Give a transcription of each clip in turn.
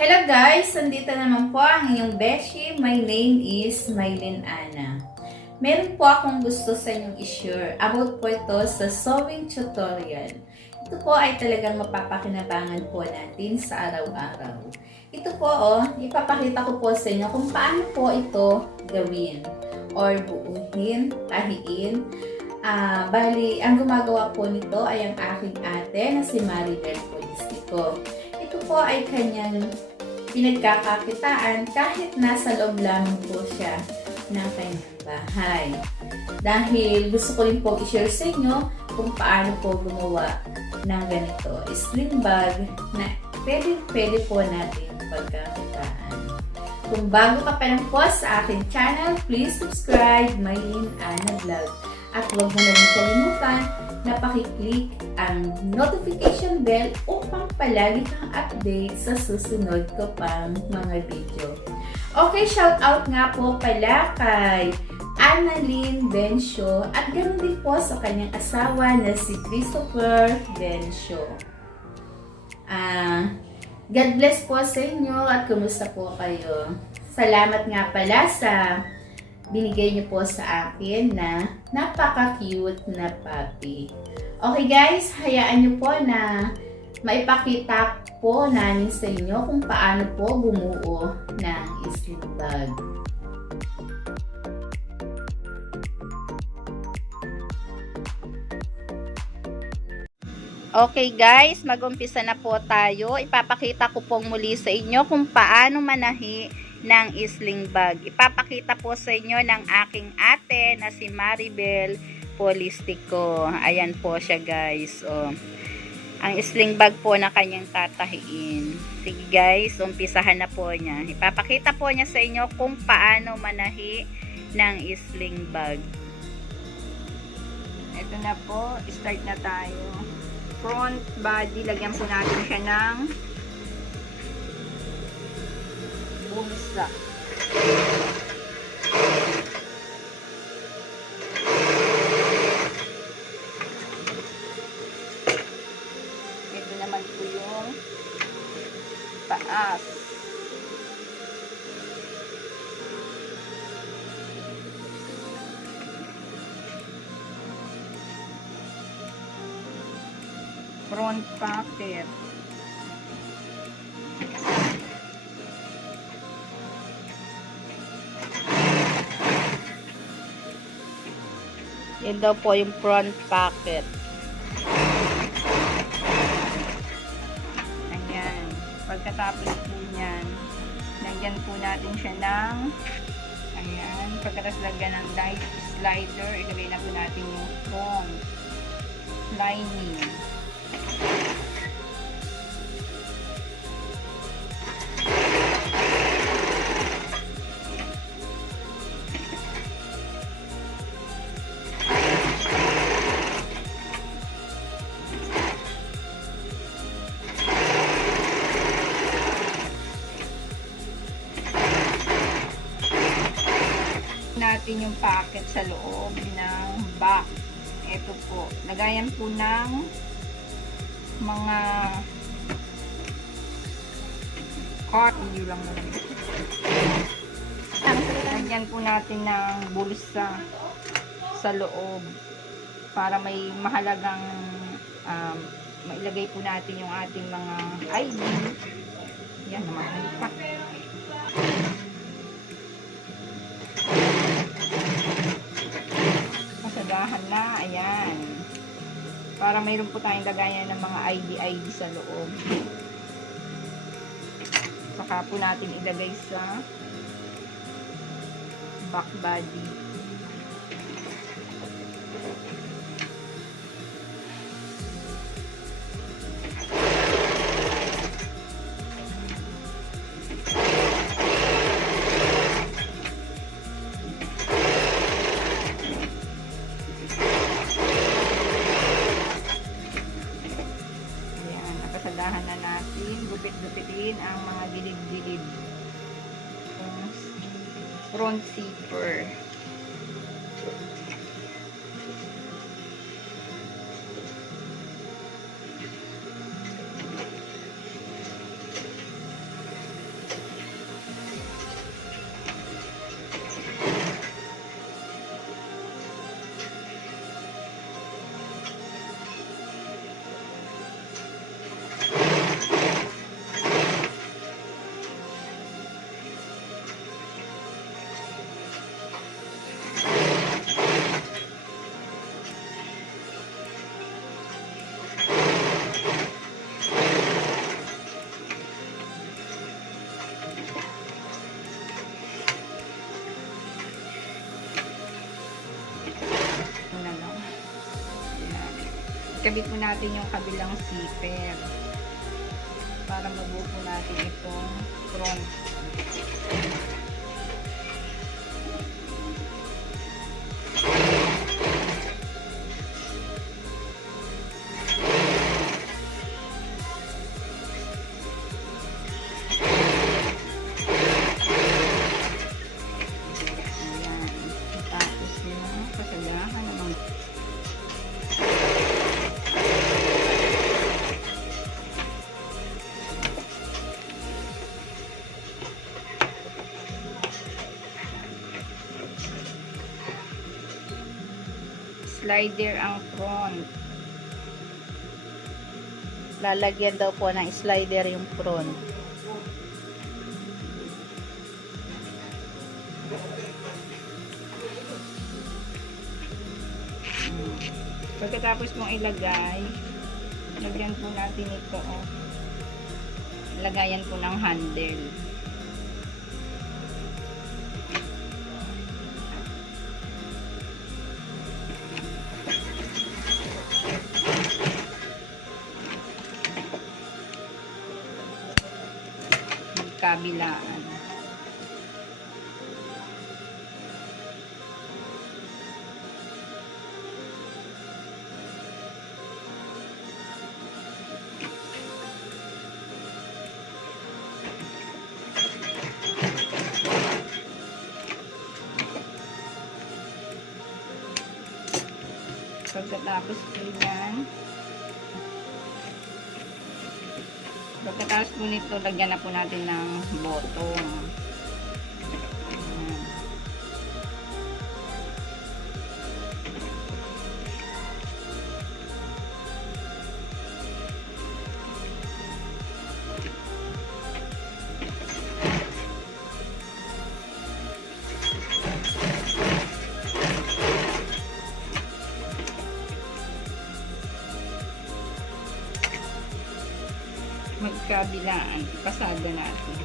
Hello guys! Nandito naman po ang inyong Beshi. My name is Mylene Ana. Meron po akong gusto sa inyong i-share about po ito sa sewing tutorial. Ito po ay talagang mapapakinabangan po natin sa araw-araw. Ito po ipapakita ko po sa inyo kung paano po ito gawin or buuhin, tahiin. Bali, ang gumagawa po nito ay ang aking ate na si Maribel Polistico. Ito po ay kanyang pinagkakakitaan kahit nasa loob lamang po siya ng kanyang bahay. Dahil gusto ko rin po i-share sa inyo kung paano po gumawa ng ganito. Sling bag na pwede po natin pagkakitaan. Kung bago ka pa lang po sa aking channel, please subscribe Mylene Ana Vlog. At huwag mo na rin kalimutan na pakiclick ang notification bell upang palagi kang update sa susunod ko pang mga video. Okay, shout out nga po pala kay Annalyn Bencio at ganoon din po sa kanyang asawa na si Christopher Bencio. God bless po sa inyo at kumusta po kayo. Salamat nga pala sa binigay niyo po sa akin na napaka-cute na puppy. Okay guys, hayaan niyo po na maipakita po namin sa inyo kung paano po bumuo ng sling bag. Okay guys, mag-umpisa na po tayo. Ipapakita ko pong muli sa inyo kung paano manahi ng sling bag. Ipapakita po sa inyo ng aking ate na si Maribel Polistico. Ayan po siya guys. Ang sling bag po na kanyang tatahiin. Sige guys, umpisahan na po niya. Ipapakita po niya sa inyo kung paano manahi ng sling bag. Ito na po, start na tayo. Front body, lagyan po natin siya ng bulsa. Ito naman po yung taas. Front pocket. Yan daw po yung front pocket. Ayan. Pagkatapos po yan, lagyan po natin siya ng ayan. Pagkatapos lagyan ng light slider, ilagay na po natin yung front lining. Natin yung packet sa loob ng back. Ito po, lagayan po ng mga cotton lang naman. Lagyan po natin ng bulsa sa loob para may mahalagang mailagay po natin yung ating mga ID. Yan naman pa. Masagahan na, ayan. Para mayroon po tayong lagayan ng mga ID sa loob. Saka po natin ilagay sa back body. Kasagahan na natin, gupit-gupitin ang mga gilid-gilid. Front zipper. Kabit mo natin yung kabilang zipper para mabuo po natin itong front. Slider ang front. Lalagyan daw po ng slider yung front. Pagkatapos mong ilagay, lagyan po natin ito. Lagayan po ng handle. Kabilaan. Pagkatapos po yan, pagkatapos po nito, lagyan na po natin ng bottom. Magkabilaan, pasada natin.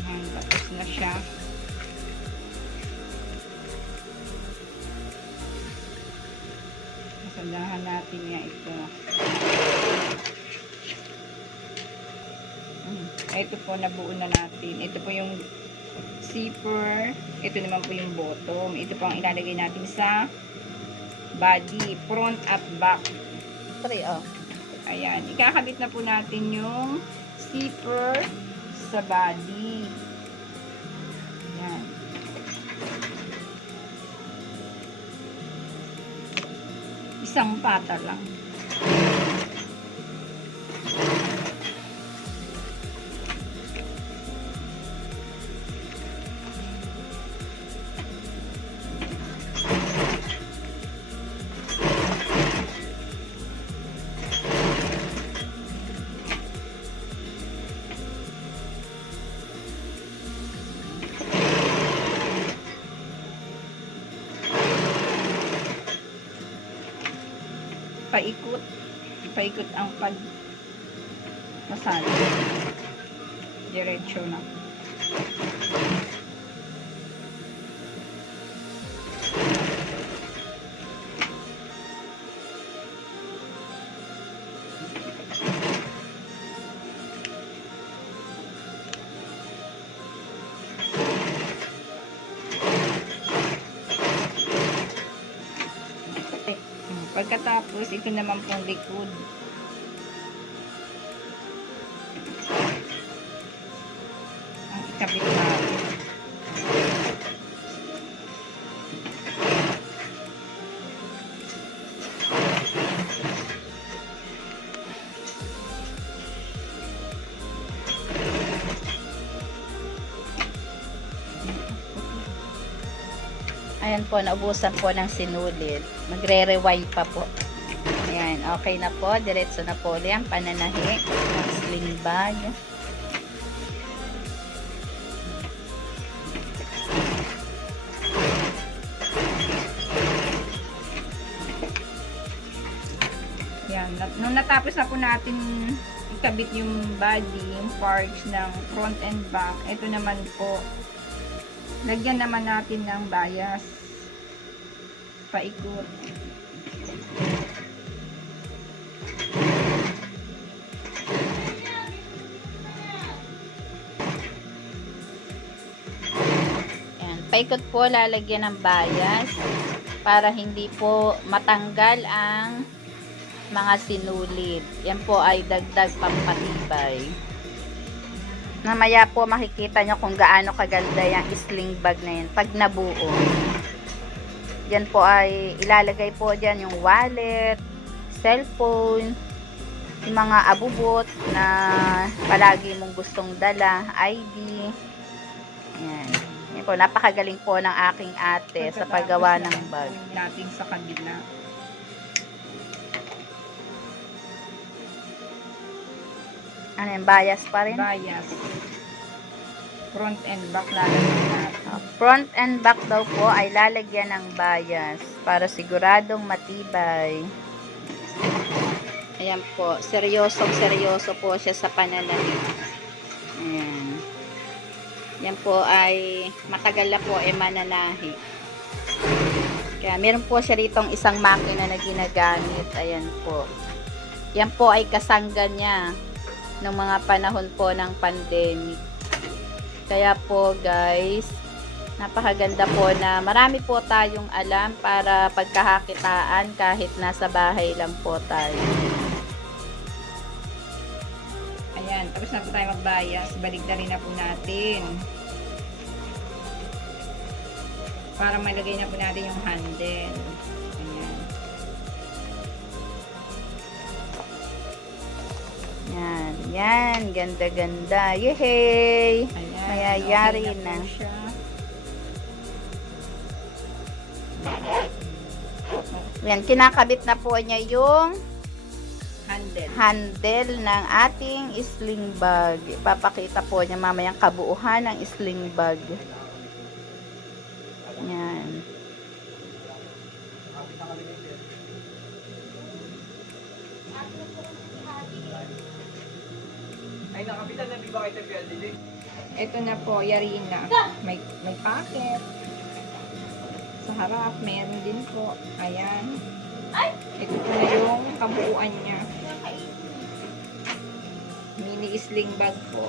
Ayan, tapos na siya. Pasadahan natin nga ito. Ito po, nabuo na natin. Ito po yung zipper. Ito naman po yung bottom. Ito po ang ilalagay natin sa body, front at back. Ayan, ikakabit na po natin yung zipper sa body. Ayan. Isang pata lang. Paikot ang masali. Diretso na. Pagkatapos, ito naman pong likod. Ang ikabit natin. Ayan po, naubusan po ng sinulid. Magre-rewind pa po. Ayan, okay na po. Diretso na po ulit ang pananahi ng sling bag. Nung natapos na po natin ikabit yung body, yung parts ng front and back, ito naman po, lagyan naman natin ng bias. Paikot. Yan. Paikot po lalagyan ng bias para hindi po matanggal ang mga sinulid. Yan po ay dagdag pampatibay. Mamaya po makikita nyo kung gaano kaganda yung sling bag na yan pag nabuo. Yan po ay ilalagay po dyan yung wallet, cellphone, yung mga abubot na palagi mong gustong dala, ID. Yan. Yan po, napakagaling po ng aking ate sa paggawa ng bag. Natin sa kabila. Ano yung bias pa rin? Bias. Front and back lalagyan natin. Front and back daw po ay lalagyan ng bias para siguradong matibay. Ayan po, seryoso po siya sa pananamit. Ayan. Yan po ay matagal na po mananahi. Kaya meron po siya ditong isang makina na ginagamit. Ayan po. Yan po ay kasangga niya ng mga panahon po ng pandemic. Kaya po guys, napakaganda po na marami po tayong alam para pagkakakitaan kahit nasa bahay lang po tayo. Ayan, tapos na po tayo magbayas. Balik na rin na po natin. Para malagay na po natin yung handle. Ayan. Yan, yan, ganda-ganda. Yehey! Ayan, Mayayari okay na. po siya. Yan, kinakabit na po niya yung Handle. handle ng ating sling bag. Ipapakita po niya mamayang kabuuhan ng sling bag. Yan. Ay, nakapitan na di ba kayo PLDD? Ito na po, yari na. May pocket. Sa harap, meron din po. Ayan. Ito po na yung kabuuan niya. Mini sling bag po.